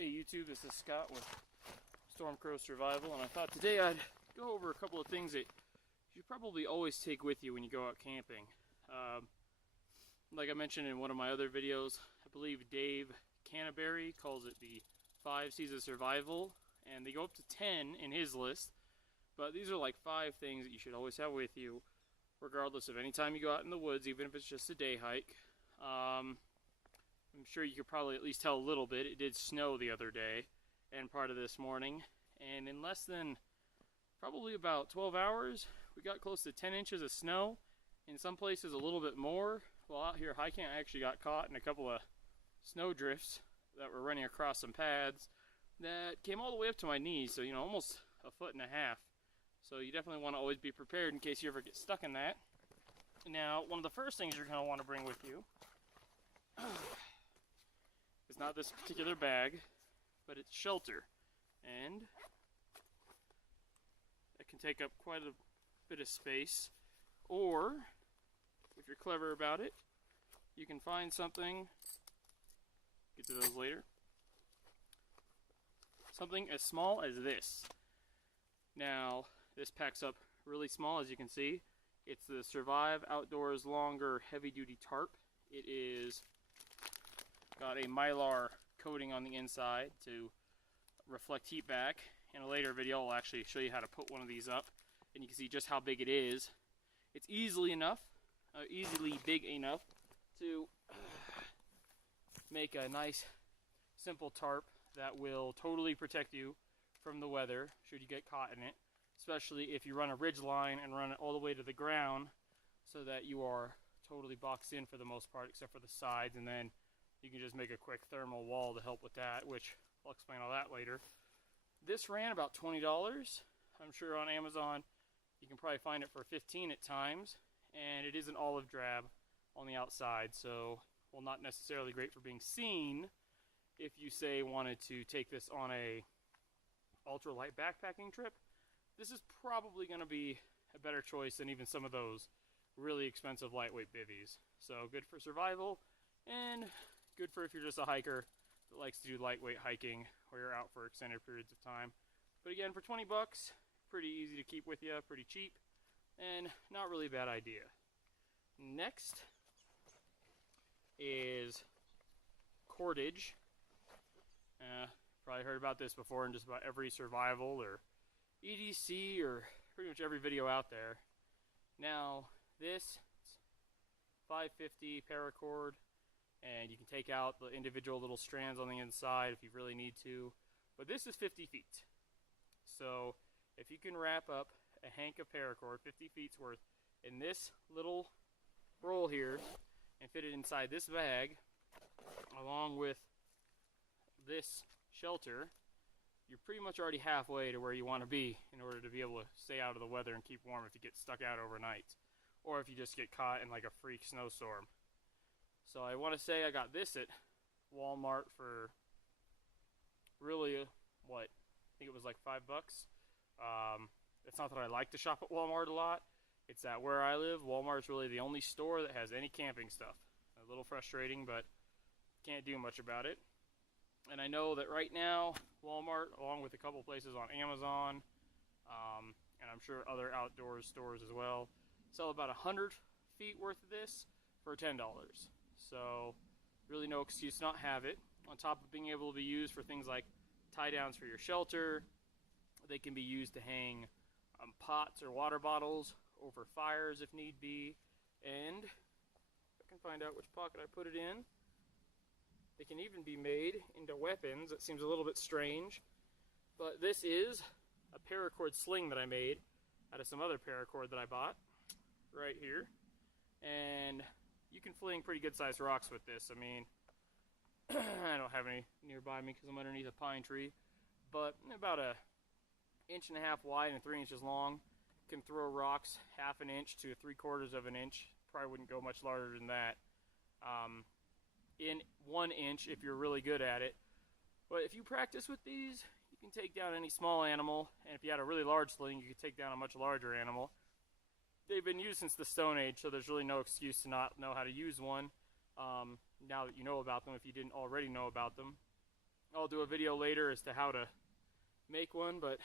Hey YouTube, this is Scott with Stormcrow Survival, and I thought today I'd go over a couple of things that you probably always take with you when you go out camping. Like I mentioned in one of my other videos, I believe Dave Canterbury calls it the 5 C's of Survival, and they go up to 10 in his list, but these are like 5 things that you should always have with you, regardless of any time you go out in the woods, even if it's just a day hike. I'm sure you could probably at least tell a little bit. It did snow the other day and part of this morning, and in less than probably about 12 hours we got close to 10 inches of snow. In some places a little bit more. Well, out here hiking I actually got caught in a couple of snow drifts that were running across some paths that came all the way up to my knees, so almost a foot and a half. So you definitely want to always be prepared in case you ever get stuck in that. Now, one of the first things you're going to want to bring with you is not this particular bag, but it's shelter. And it can take up quite a bit of space. Or, if you're clever about it, you can find something, get to those later, something as small as this. Now, this packs up really small, as you can see. It's the Survive Outdoors Longer Heavy Duty Tarp. It is got a Mylar coating on the inside to reflect heat back. In a later video I'll actually show you how to put one of these up, and you can see just how big it is. It's easily big enough to make a nice simple tarp that will totally protect you from the weather should you get caught in it, especially if you run a ridge line and run it all the way to the ground so that you are totally boxed in for the most part except for the sides, and then you can just make a quick thermal wall to help with that, which I'll explain all that later. This ran about $20. I'm sure on Amazon you can probably find it for $15 at times, and it is an olive drab on the outside, so well, not necessarily great for being seen if you say wanted to take this on a ultralight backpacking trip. This is probably going to be a better choice than even some of those really expensive lightweight bivvies. So good for survival, and good for if you're just a hiker that likes to do lightweight hiking or you're out for extended periods of time. But again, for 20 bucks, pretty easy to keep with you, pretty cheap, and not really a bad idea. Next is cordage. Probably heard about this before in just about every survival or EDC or pretty much every video out there. Now, this is 550 paracord, and you can take out the individual little strands on the inside if you really need to. But this is 50 feet. So if you can wrap up a hank of paracord, 50 feet's worth, in this little roll here and fit it inside this bag along with this shelter, you're pretty much already halfway to where you want to be in order to be able to stay out of the weather and keep warm if you get stuck out overnight, or if you just get caught in like a freak snowstorm. So I want to say I got this at Walmart for really, I think it was like $5. It's not that I like to shop at Walmart a lot. It's that where I live, Walmart's really the only store that has any camping stuff. A little frustrating, but can't do much about it. And I know that right now, Walmart, along with a couple places on Amazon, and I'm sure other outdoor stores as well, sell about 100 feet worth of this for $10. So really no excuse to not have it. On top of being able to be used for things like tie downs for your shelter, they can be used to hang pots or water bottles over fires if need be. And if I can find out which pocket I put it in, they can even be made into weapons. It seems a little bit strange, but this is a paracord sling that I made out of some other paracord that I bought right here. And you can fling pretty good sized rocks with this. I mean, I don't have any nearby me because I'm underneath a pine tree, but about 1.5 inches wide and 3 inches long. Can throw rocks 1/2 inch to 3/4 of an inch. Probably wouldn't go much larger than that. In 1 inch if you're really good at it. But if you practice with these, you can take down any small animal, and if you had a really large sling, you could take down a much larger animal. They've been used since the Stone Age, so there's really no excuse to not know how to use one. Now that you know about them, if you didn't already know about them. I'll do a video later as to how to make one, but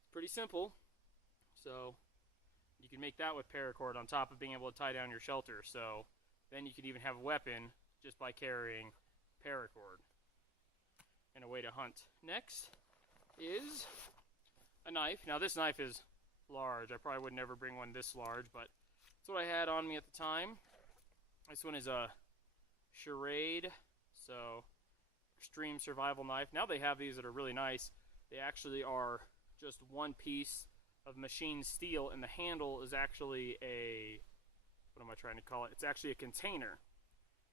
it's pretty simple. So you can make that with paracord on top of being able to tie down your shelter. So then you can even have a weapon just by carrying paracord and a way to hunt. Next is a knife. Now this knife is large. I probably would never bring one this large, but it's what I had on me at the time. This one is a Schrade, so extreme survival knife. Now they have these that are really nice. They actually are just one piece of machined steel, and the handle is actually a, what am I trying to call it? It's actually a container.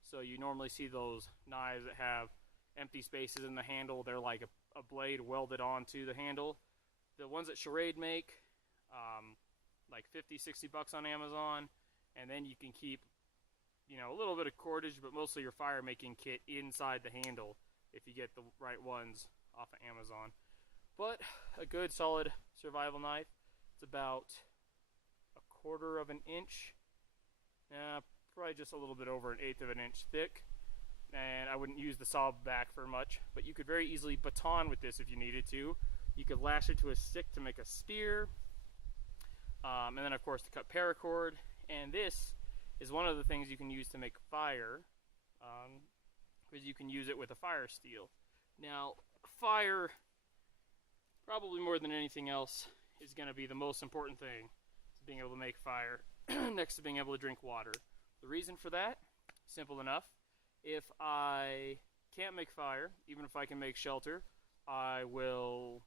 So you normally see those knives that have empty spaces in the handle. They're like a blade welded onto the handle. The ones that Schrade make, like 50, 60 bucks on Amazon, and then you can keep, you know, a little bit of cordage, but mostly your fire making kit inside the handle if you get the right ones off of Amazon. But a good solid survival knife. It's about 1/4 of an inch, probably just a little bit over 1/8 of an inch thick, and I wouldn't use the saw back for much, but you could very easily baton with this if you needed to. You could lash it to a stick to make a spear, and then of course to cut paracord. And this is one of the things you can use to make fire, because you can use it with a fire steel. Now, fire, probably more than anything else, is going to be the most important thing to being able to make fire, next to being able to drink water. The reason for that, simple enough. If I can't make fire, even if I can make shelter, I will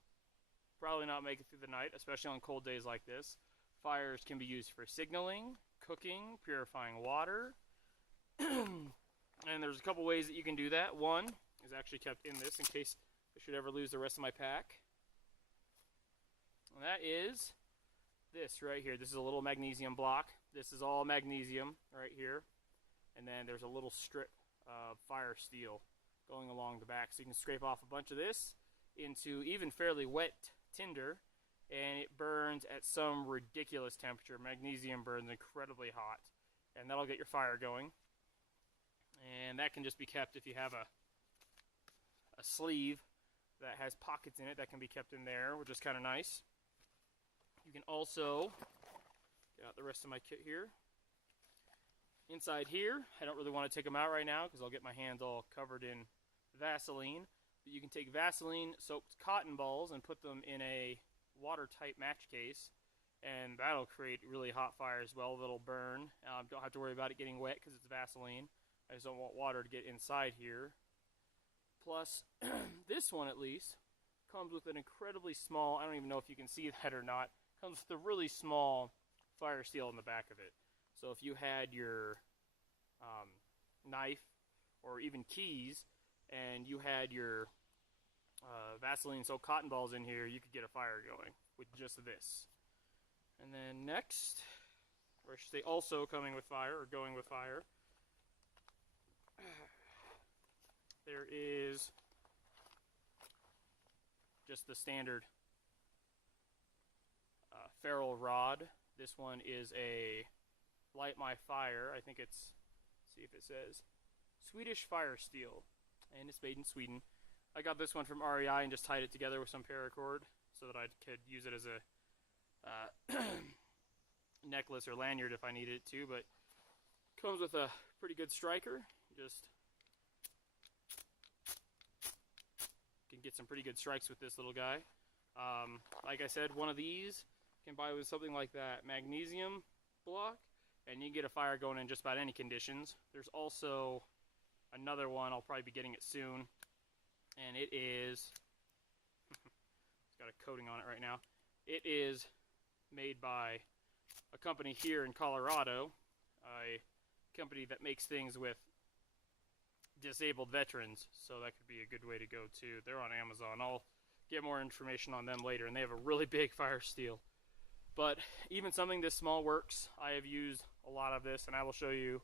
probably not make it through the night, especially on cold days like this. Fires can be used for signaling, cooking, purifying water. And there's a couple ways that you can do that. One is actually kept in this in case I should ever lose the rest of my pack. And that is this right here. This is a little magnesium block. This is all magnesium right here. And then there's a little strip of fire steel going along the back. So you can scrape off a bunch of this into even fairly wet tinder, and it burns at some ridiculous temperature. Magnesium burns incredibly hot, and that'll get your fire going. And that can just be kept if you have a sleeve that has pockets in it that can be kept in there, which is kind of nice. You can also get out the rest of my kit here. Inside here, I don't really want to take them out right now because I'll get my hands all covered in Vaseline. But you can take Vaseline soaked cotton balls and put them in a watertight match case, and that'll create really hot fire as well. That'll burn. Don't have to worry about it getting wet because it's Vaseline. I just don't want water to get inside here. Plus, this one at least comes with an incredibly small, I don't even know if you can see that or not, comes with a really small fire steel in the back of it. So if you had your knife or even keys and you had your Vaseline soaked cotton balls in here, you could get a fire going with just this. And then next, or I should say also coming with fire, or going with fire, there is just the standard ferrule rod. This one is a Light My Fire. I think it's, let's see if it says, Swedish Fire Steel, and it's made in Sweden. I got this one from REI and just tied it together with some paracord so that I could use it as a necklace or lanyard if I needed it to, but comes with a pretty good striker. Just can get some pretty good strikes with this little guy. Like I said, one of these can buy with something like that magnesium block, and you can get a fire going in just about any conditions. There's also another one, I'll probably be getting it soon, and it is, it's got a coating on it right now. It is made by a company here in Colorado, a company that makes things with disabled veterans, so that could be a good way to go too. They're on Amazon. I'll get more information on them later, and they have a really big fire steel. But even something this small works. I have used a lot of this, and I will show you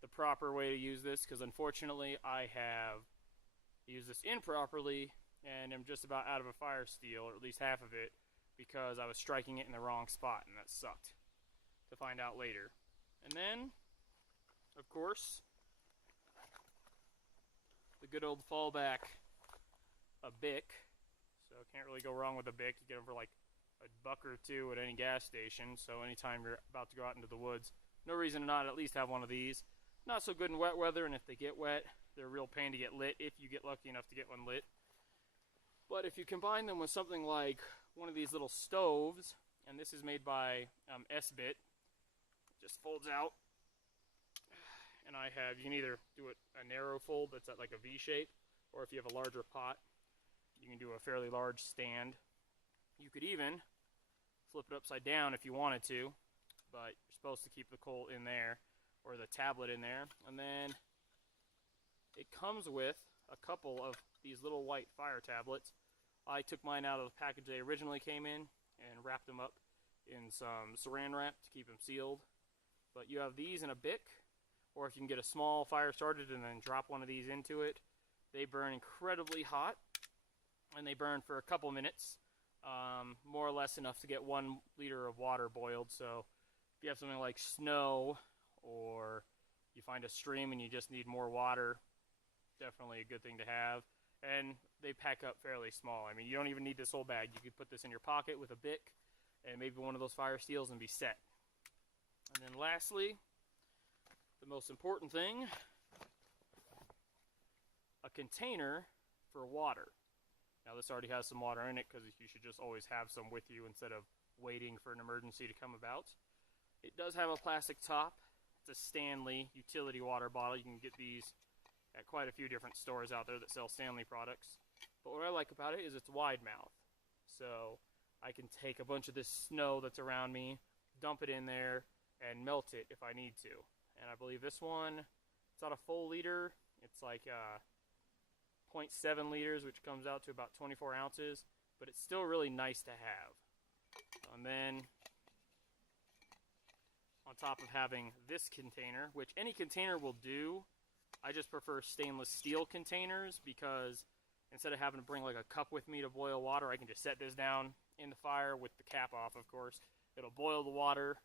the proper way to use this, because unfortunately I have used this improperly and am just about out of a fire steel, or at least half of it, because I was striking it in the wrong spot, and that sucked to find out later. And then, of course, the good old fallback a Bic. So can't really go wrong with a Bic. You get them for like $1 or $2 at any gas station. So anytime you're about to go out into the woods, no reason to not at least have one of these. Not so good in wet weather, and if they get wet, they're a real pain to get lit if you get lucky enough to get one lit. But if you combine them with something like one of these little stoves, and this is made by S-Bit, it just folds out. And you can either do it a narrow fold that's at like a V shape, or if you have a larger pot, you can do a fairly large stand. You could even flip it upside down if you wanted to, but you're supposed to keep the coal in there, or the tablet in there. And then it comes with a couple of these little white fire tablets. I took mine out of the package they originally came in and wrapped them up in some saran wrap to keep them sealed. But you have these in a Bic, or if you can get a small fire started and then drop one of these into it. They burn incredibly hot, and they burn for a couple minutes, more or less enough to get 1 liter of water boiled. So if you have something like snow, or you find a stream and you just need more water, definitely a good thing to have. And they pack up fairly small. I mean, you don't even need this whole bag. You could put this in your pocket with a Bic and maybe one of those fire steels and be set. And then lastly, the most important thing, a container for water. Now this already has some water in it because you should just always have some with you instead of waiting for an emergency to come about. It does have a plastic top. It's a Stanley utility water bottle. You can get these at quite a few different stores out there that sell Stanley products. But what I like about it is it's wide mouth. So I can take a bunch of this snow that's around me, dump it in there, and melt it if I need to. And I believe this one, it's not a full liter. It's like 0.7 liters, which comes out to about 24 ounces. But it's still really nice to have. And then on top of having this container, which any container will do, I just prefer stainless steel containers because instead of having to bring like a cup with me to boil water, I can just set this down in the fire with the cap off, of course. It'll boil the water.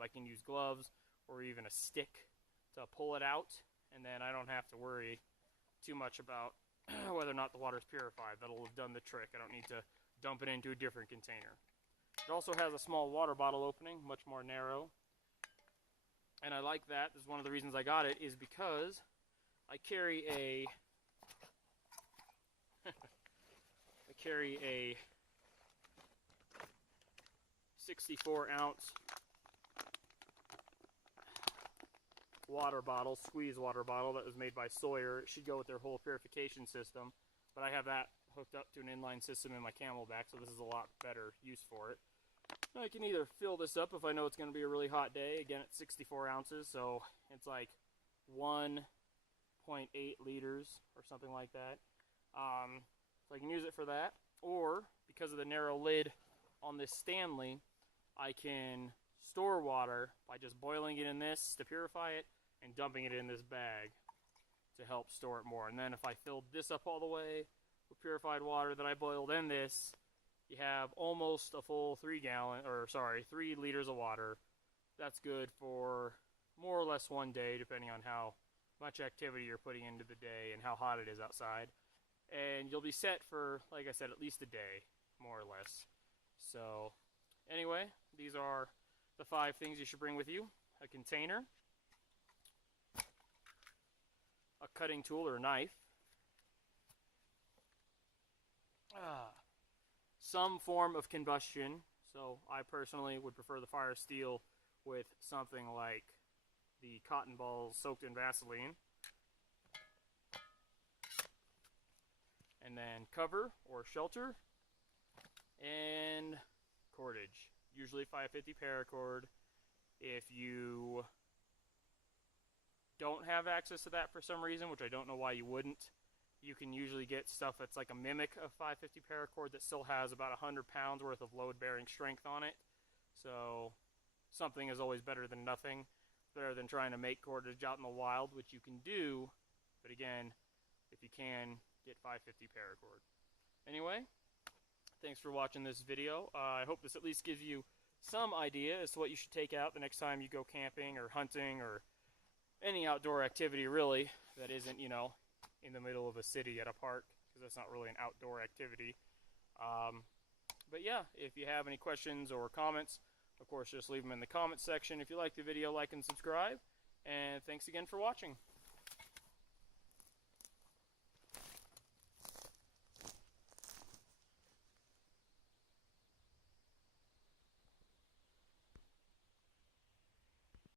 I can use gloves or even a stick to pull it out, and then I don't have to worry too much about whether or not the water is purified. That'll have done the trick. I don't need to dump it into a different container. It also has a small water bottle opening, much more narrow. And I like that. This is one of the reasons I got it, is because I carry a 64-ounce water bottle, squeeze water bottle that was made by Sawyer. It should go with their whole purification system, but I have that hooked up to an inline system in my Camelback, so this is a lot better use for it. I can either fill this up if I know it's going to be a really hot day. Again, it's 64 ounces, so it's like 1.8 liters or something like that. So I can use it for that, or because of the narrow lid on this Stanley, I can store water by just boiling it in this to purify it and dumping it in this bag to help store it more. And then if I filled this up all the way with purified water that I boiled in this, you have almost a full 3 liters of water. That's good for more or less one day, depending on how much activity you're putting into the day and how hot it is outside. And you'll be set for, like I said, at least a day, more or less. So, anyway, these are the 5 things you should bring with you. A container, a cutting tool or knife, some form of combustion. So I personally would prefer the fire steel with something like the cotton balls soaked in Vaseline. And then cover or shelter, and cordage, usually 550 paracord. If you don't have access to that for some reason, which I don't know why you wouldn't, you can usually get stuff that's like a mimic of 550 paracord that still has about 100 pounds worth of load-bearing strength on it. So something is always better than nothing, better than trying to make cordage out in the wild, which you can do, but again, if you can, get 550 paracord. Anyway, thanks for watching this video. I hope this at least gives you some idea as to what you should take out the next time you go camping or hunting or any outdoor activity really that isn't, in the middle of a city at a park. because that's not really an outdoor activity. But yeah, if you have any questions or comments, of course, just leave them in the comments section. If you like the video, like and subscribe. And thanks again for watching.